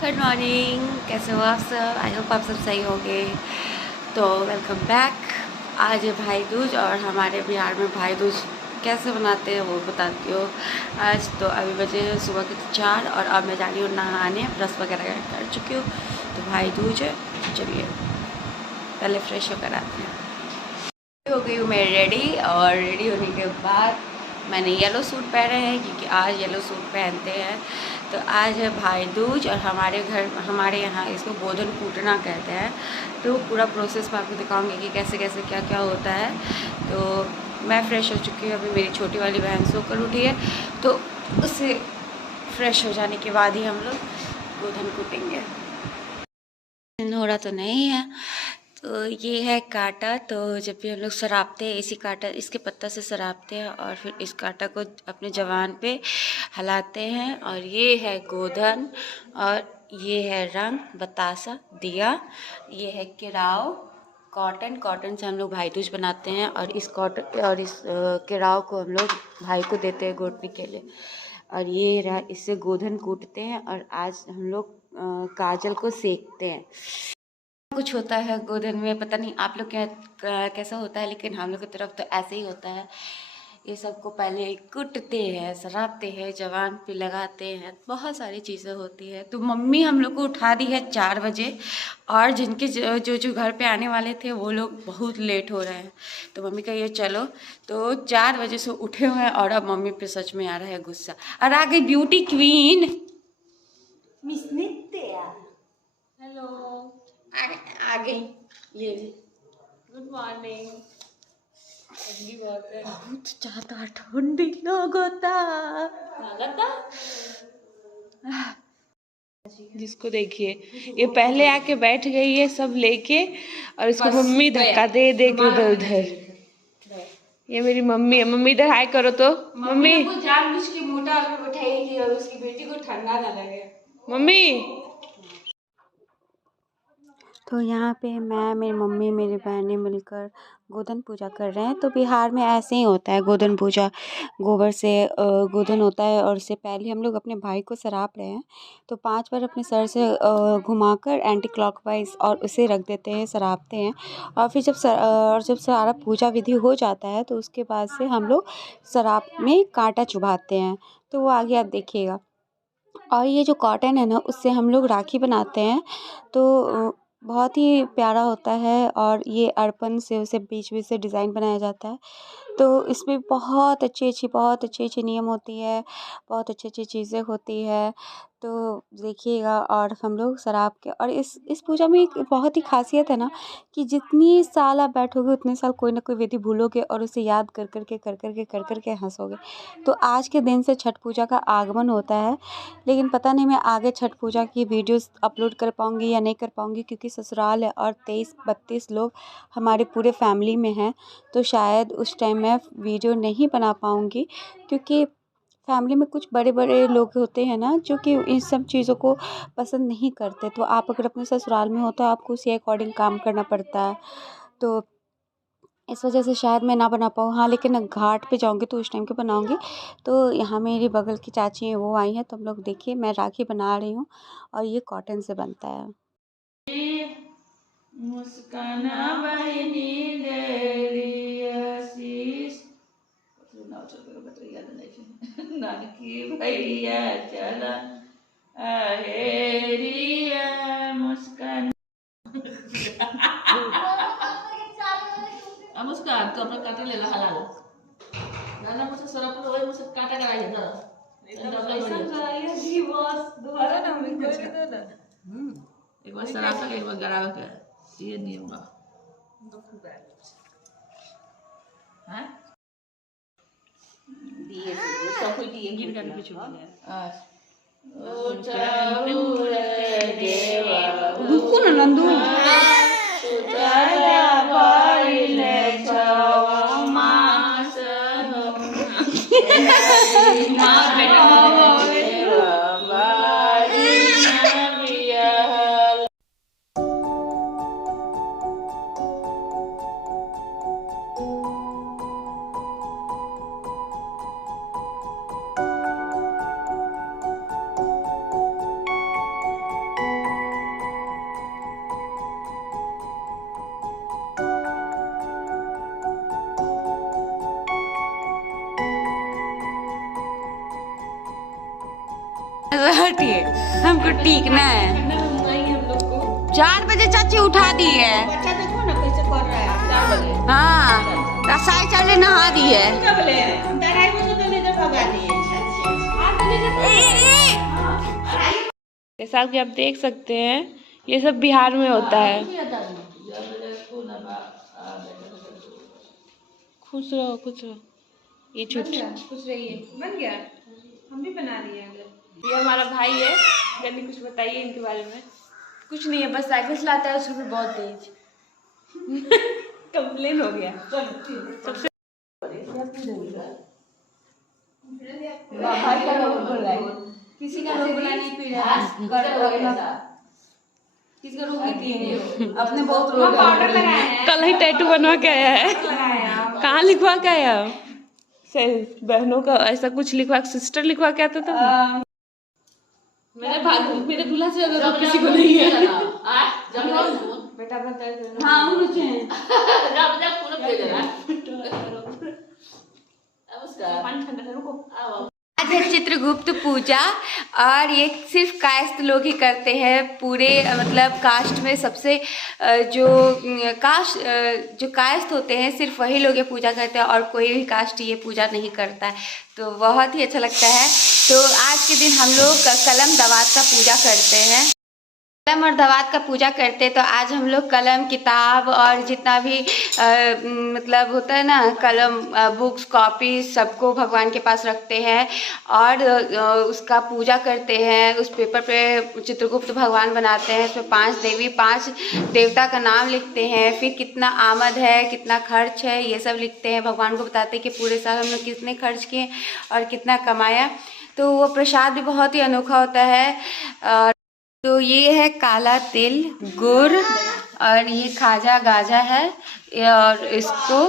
Good morning, कैसे हो आप सब? आई होप आप सब सही होंगे। तो वेलकम बैक। आज है भाई दूज और हमारे बिहार में भाई दूज कैसे मनाते हैं वो बताती हूँ। आज तो अभी बजे सुबह के 4 और अब मैं जा रही हूँ नहाने, ब्रश वगैरह कर चुकी हूँ। तो भाई दूज है, चलिए पहले फ्रेश होकर आते हैं। हो गई हूँ मैं रेडी और रेडी होने के बाद मैंने येलो सूट पहने हैं क्योंकि आज येलो सूट पहनते हैं। तो आज है भाई दूज और हमारे यहाँ इसको गोधन कूटना कहते हैं। तो पूरा प्रोसेस मैं आपको दिखाऊंगी कि कैसे कैसे क्या क्या होता है। तो मैं फ़्रेश हो चुकी हूँ, अभी मेरी छोटी वाली बहन सोकर उठी है, तो उससे फ्रेश हो जाने के बाद ही हम लोग गोधन कूटेंगे। हो रहा तो नहीं है। तो ये है कांटा। तो जब भी हम लोग सरापते हैं इसी कांटा, इसके पत्ता से सरापते हैं और फिर इस कांटा को अपने जवान पे हलाते हैं। और ये है गोधन और ये है रंग बतासा दिया, ये है केराव कॉटन से हम लोग भाई दूज बनाते हैं। और इस कॉटन और इस केराव को हम लोग भाई को देते हैं गोटने के लिए। और ये रहा, इससे गोधन कूटते हैं और आज हम लोग काजल को सेकते हैं। कुछ होता है गोधन में, पता नहीं आप लोग कैसा होता है, लेकिन हम लोग की तरफ तो ऐसे ही होता है। ये सबको पहले कुटते हैं, सरापते हैं, जवान पे लगाते हैं, बहुत सारी चीज़ें होती है। तो मम्मी हम लोग को उठा दी है 4 बजे और जिनके जो घर पे आने वाले थे वो लोग बहुत लेट हो रहे हैं। तो मम्मी कहिए चलो, तो 4 बजे से उठे हुए हैं और अब मम्मी पे सच में आ रहा है गुस्सा। और आ गई ब्यूटी क्वीन मिस नित्या। हेलो, आ गई ये। Good morning. ठंडी बहुत है। बहुत ज्यादा ठंडी लगता। जिसको देखिए, ये पहले आके बैठ गई है सब लेके और इसको मम्मी धक्का दे दे के उधर उधर। ये मेरी मम्मी है। मम्मी इधर हाय करो तो। मम्मी जानबूझ के मोटा आके बैठाई थी और उसकी बेटी को ठंडा ना लगे। मम्मी तो यहाँ पे मैं, मेरी मम्मी, मेरी बहनें मिलकर गोधन पूजा कर रहे हैं। तो बिहार में ऐसे ही होता है गोधन पूजा, गोबर से गोधन होता है और उससे पहले हम लोग अपने भाई को सराप रहे हैं। तो 5 बार अपने सर से घुमाकर एंटी क्लॉकवाइज और उसे रख देते हैं, सरापते हैं। और फिर जब सारा पूजा विधि हो जाता है तो उसके बाद से हम लोग सराप में कांटा चुभाते हैं। तो वो आगे आप देखिएगा। और ये जो कॉटन है ना, उससे हम लोग राखी बनाते हैं। तो बहुत ही प्यारा होता है और ये अर्पण से उसे बीच बीच से डिज़ाइन बनाया जाता है। तो इसमें बहुत अच्छी नियम होती है, बहुत अच्छी चीज़ें होती है। तो देखिएगा। और हम लोग शराब के और इस पूजा में एक बहुत ही ख़ासियत है ना, कि जितनी साल आप बैठोगे उतने साल कोई ना कोई विधि भूलोगे और उसे याद कर कर के हँसोगे। तो आज के दिन से छठ पूजा का आगमन होता है। लेकिन पता नहीं मैं आगे छठ पूजा की वीडियोस अपलोड कर पाऊँगी या नहीं कर पाऊँगी, क्योंकि ससुराल है और 23-32 लोग हमारे पूरे फैमिली में हैं। तो शायद उस टाइम मैं वीडियो नहीं बना पाऊँगी, क्योंकि फैमिली में कुछ बड़े बड़े लोग होते हैं ना जो कि इन सब चीज़ों को पसंद नहीं करते। तो आप अगर अपने ससुराल में हो तो आपको उसी अकॉर्डिंग काम करना पड़ता है। तो इस वजह से शायद मैं ना बना पाऊँ। हाँ, लेकिन घाट पे जाऊँगी तो उस टाइम के बनाऊँगी। तो यहाँ मेरी बगल की चाची हैं, वो आई हैं। तो हम लोग देखिए, मैं राखी बना रही हूँ और ये कॉटन से बनता है। मुस्काना बहनी देली आशीष नानकी भैया चला अहेरिया मुस्कान। मुस्कान तो अपना काटे ले ला हलाल ना मुझसे सराप तो वही मुझसे काटा कराइए ना ऐसा कराइए जी बॉस दोबारा ना हमें कोई भी दो ना एक बार सराप का एक बार गरा का ये नियम बा हैं दिए सब कोई दिए गिर कर कुछ हो गया। ओ चाहू रे देवा रुको ना नंदू। सुतला पाइले छवा मास मां बेटा हमको टीकना है। 4 बजे चाची उठा दी है। बच्चा देखो ना कैसे कर रहा है। 4 बजे। हाँ, रसाई चावले नहा दी है। क्या बोले? 2:30 बजे तो लेकर भगा दिए। जैसा कि आप देख सकते हैं ये सब बिहार में होता है। खुश रहो खुश रहो। ये छुट खुश रहिए। बन गया, हम भी बना लिए अगर। ये हमारा भाई है। गन्नी कुछ बताइए इनके बारे में। कुछ नहीं है, बस साइकिल चलाता है, उसको भी बहुत तेज कंप्लेन हो गया। सबसे भाई का रोग बोल रहा है, किसी का रोग बोला नहीं पी रहा है, किसका रोग नहीं है, अपने बहुत रोग पाउडर लगाया है। कल ही टैटू बनवा के आया है। कहाँ लिखवा के आया हो? सही बहनों का ऐसा कुछ लिखवा, सिस्टर लिखवा के आता था। मेरे दूल्हा से ज्यादा रोग किसी को नहीं है। बेटा बता दो। हाँ मुझे आज है चित्रगुप्त पूजा और ये सिर्फ कायस्थ लोग ही करते हैं। पूरे मतलब कास्ट में सबसे जो कायस्थ होते हैं सिर्फ वही लोग ये पूजा करते हैं और कोई भी कास्ट ये पूजा नहीं करता है। तो बहुत ही अच्छा लगता है। तो आज के दिन हम लोग कलम दवात का पूजा करते हैं। कलम और दवात का पूजा करते हैं। तो आज हम लोग कलम, किताब और जितना भी मतलब होता है ना, कलम, बुक्स, कॉपी सबको भगवान के पास रखते हैं और उसका पूजा करते हैं। उस पेपर पे चित्रगुप्त भगवान बनाते हैं। उसमें 5 देवी 5 देवता का नाम लिखते हैं। फिर कितना आमद है, कितना खर्च है, ये सब लिखते हैं। भगवान को बताते हैं कि पूरे साल हम लोग कितने खर्च किए और कितना कमाया। तो वो प्रसाद भी बहुत ही अनोखा होता है। तो ये है काला तिल, गुड़ और ये खाजा गाजा है। और इसको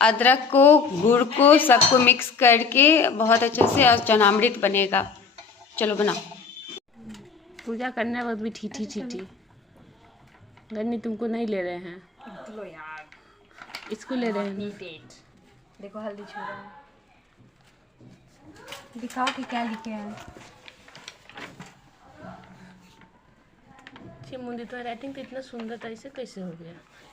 अदरक को, गुड़ को सबको मिक्स करके बहुत अच्छे से और चनामृत बनेगा। चलो बनाओ। पूजा करने वक्त भी ठीठी ठीठी। गन्नी तुमको नहीं ले रहे हैं, लो यार, इसको ले रहे हैं। देखो हल्दी छू रहा है। दिखाओ कि क्या लिखे हैं। मुंदी तो राइटिंग तो इतना सुंदर था, इसे कैसे हो गया?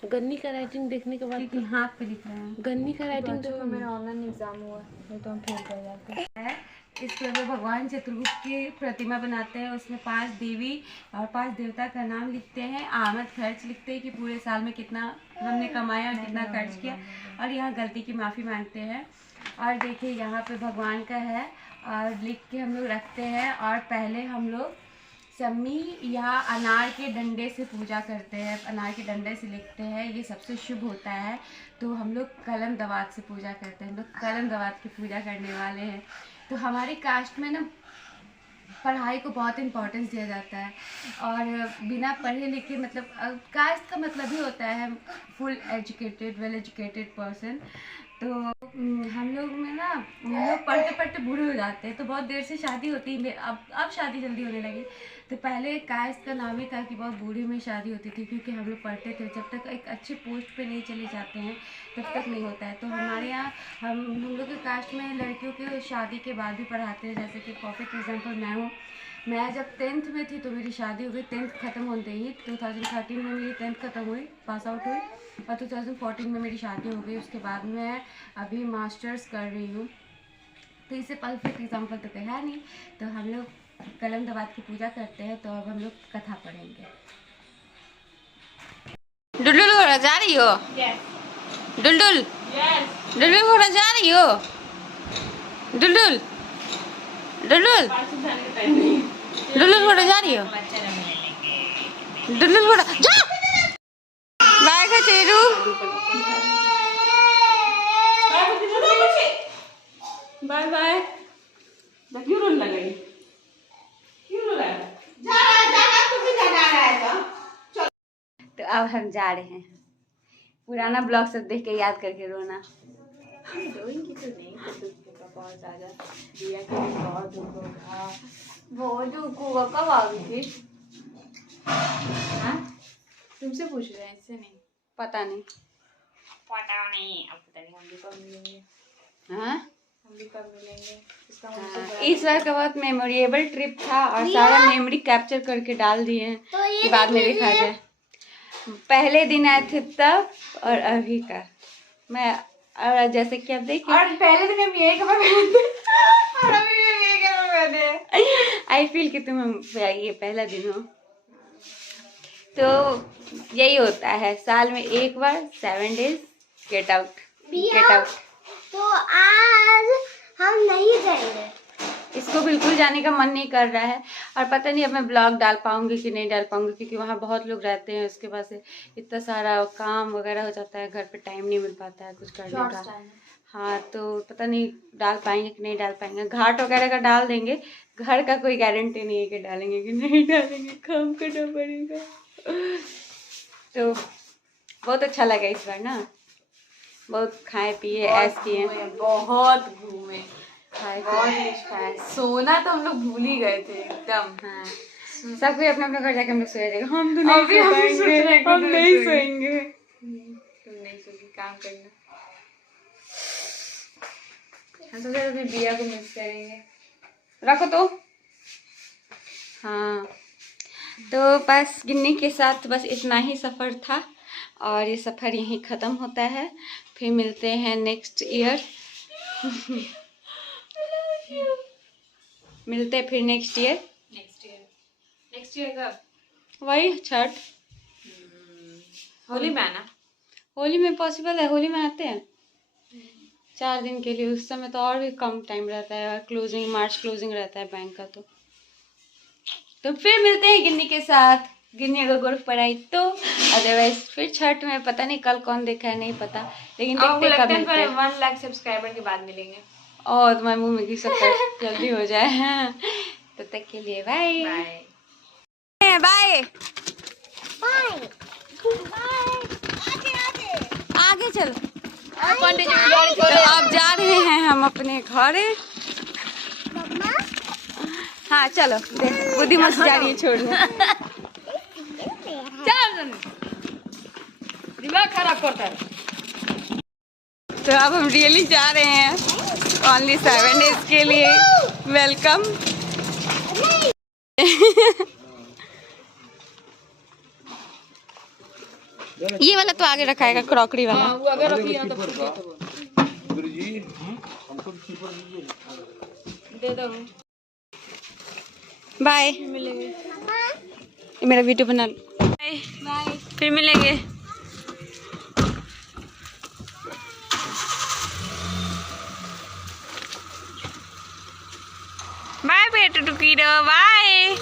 गन्नी का राइटिंग देखने के बाद हाथ पे लिख रहे हैं। गन्नी का राइटिंग तो मेरा ऑनलाइन एग्जाम हुआ, नहीं तो हम फेल कर जाते हैं। इस पर भगवान चित्रगुप्त की प्रतिमा बनाते हैं। उसमें 5 देवी और 5 देवता का नाम लिखते हैं। आमद खर्च लिखते हैं कि पूरे साल में कितना हमने कमाया और कितना खर्च किया, और यहाँ गलती की माफ़ी मांगते हैं। और देखिए यहाँ पे भगवान का है और लिख के हम लोग रखते हैं। और पहले हम लोग सम्मी या अनार के डंडे से पूजा करते हैं। अनार के डंडे से लिखते हैं, ये सबसे शुभ होता है। तो हम लोग कलम दवात से पूजा करते हैं। हम लोग कलम दवात की पूजा करने वाले हैं। तो हमारी कास्ट में ना पढ़ाई को बहुत इम्पोर्टेंस दिया जाता है। और बिना पढ़े लिखे मतलब कास्ट का मतलब ही होता है full educated, well educated person. तो हम लोग में ना, हम लोग पढ़ते पढ़ते बूढ़े हो जाते हैं। तो बहुत देर से शादी होती है। अब शादी जल्दी होने लगी। तो पहले कास्ट का नाम ही था कि बहुत बूढ़े में शादी होती थी, क्योंकि हम लोग पढ़ते थे। जब तक एक अच्छे पोस्ट पे नहीं चले जाते हैं तब तक नहीं होता है। तो हमारे यहाँ हम लोग के कास्ट में लड़कियों के शादी के बाद भी पढ़ाते हैं। जैसे कि परफेक्ट एग्जाम्पल मैं हूँ। मैं जब 10th में थी तो मेरी शादी हो गई। 10th ख़त्म होते ही 2013 में मेरी 10th ख़त्म हुई, पास आउट हुई, और 2014 में मेरी शादी हो गई। उसके बाद मैं अभी मास्टर्स कर रही हूँ। तो इससे परफेक्ट एग्जाम्पल तो कहा नहीं। तो हम लोग कलम दवात की पूजा करते हैं। तो अब हम लोग कथा पढ़ेंगे। डुलडुल घोड़ा जा रही हो? डुलडुल डुलडुल घोड़ा जा रही हो? डुलडुल डुलडुल डुलडुल घोड़ा जा रही हो? डुलडुल घोड़ा जा। बाय का चेरू। Bye bye. क्यों रोने लगी? क्यों रो रहा है? तो अब हम जा रहे हैं। पुराना ब्लॉग सब देख के याद करके रोना। रोएंगी तो नहीं, तो दुख होगा बहुत ज़्यादा। दिया के लिए बहुत दुख होगा। बहुत दुख होगा। कब आओगी फिर? हाँ, तुमसे पूछ रहे हैं, इससे नहीं। पता नहीं। पता नहीं, अब पता नहीं हम भी कब मिलेंगे। हाँ हम इस बार का बहुत मेमोरेबल ट्रिप था और सारा मेमोरी कैप्चर करके डाल दिए हैं कि बाद में देखा जाए। पहले दिन आए थे तब और अभी का मैं, और जैसे कि आप देखिए, और पहले दिन हम यही कपड़े पहनते और अभी भी हम यही कपड़े पहने। आई फील कि तुम ये पहला दिन हो। तो यही होता है, साल में एक बार 7 डेज गेट आउट। तो आज हम नहीं जाएंगे। इसको बिल्कुल जाने का मन नहीं कर रहा है और पता नहीं अब मैं ब्लॉग डाल पाऊंगी कि नहीं डाल पाऊंगी, क्योंकि वहाँ बहुत लोग रहते हैं, उसके बाद से इतना सारा काम वगैरह हो जाता है, घर पे टाइम नहीं मिल पाता है कुछ करने का। हाँ, तो पता नहीं डाल पाएंगे कि नहीं डाल पाएंगे। घाट वगैरह का डाल देंगे, घर का कोई गारंटी नहीं है कि डालेंगे कि नहीं डालेंगे, काम करना पड़ेगा। तो बहुत अच्छा लगा इस बार ना, बहुत खाए पिए ऐश किए, बहुत घूमे, खाए खाए, सोना तो हम लोग भूल ही गए थे एकदम। हाँ, सब कोई अपने अपने घर जाके हम लोग सोए जाएंगे। हम तो नहीं अभी हम सोएंगे, सोच रहे हैं कि हम नहीं नहीं सोएंगे। तुम नहीं सोगी, काम करना। हम सोच रहे थे बिया को मिस करेंगे। रखो तो। हाँ, तो बस गिन्नी के साथ बस इतना ही सफ़र था और ये सफ़र यहीं ख़त्म होता है। फिर मिलते हैं नेक्स्ट ईयर। मिलते हैं फिर नेक्स्ट ईयर कब? वही छठ। होली में आना। होली में पॉसिबल है, होली में आते हैं 4 दिन के लिए। उस समय तो और भी कम टाइम रहता है, क्लोजिंग मार्च क्लोजिंग रहता है बैंक का। तो फिर मिलते हैं गिन्नी के साथ, गिन्नी अगर गोल्फ पर आई तो, अदरवाइज फिर छठ में पता नहीं कल कौन देखा है नहीं पता, लेकिन देखते हैं कब मिलते हैं। 1 लाख सब्सक्राइबर के बाद मिलेंगे। और तुम्हारे मुंह में घी सब जल्दी हो जाए। तब तक के लिए बाय बाय। आगे चलो। तो आप जा रहे हैं हम अपने घर। हाँ चलो, बुद्धि मत जा रही है छोड़ना। दिमाग खराब करता है। तो अब हम रियली जा रहे हैं ओनली 7 डेज के लिए। वेलकम। ये वाला तो आगे रखा है, क्रॉकरी वाला। वो अगर अभी यहाँ तो दे दो। बाय। ये मेरा वीडियो बना लो। बाय, फिर मिलेंगे। बाय बेटू टुकीरो, बाय।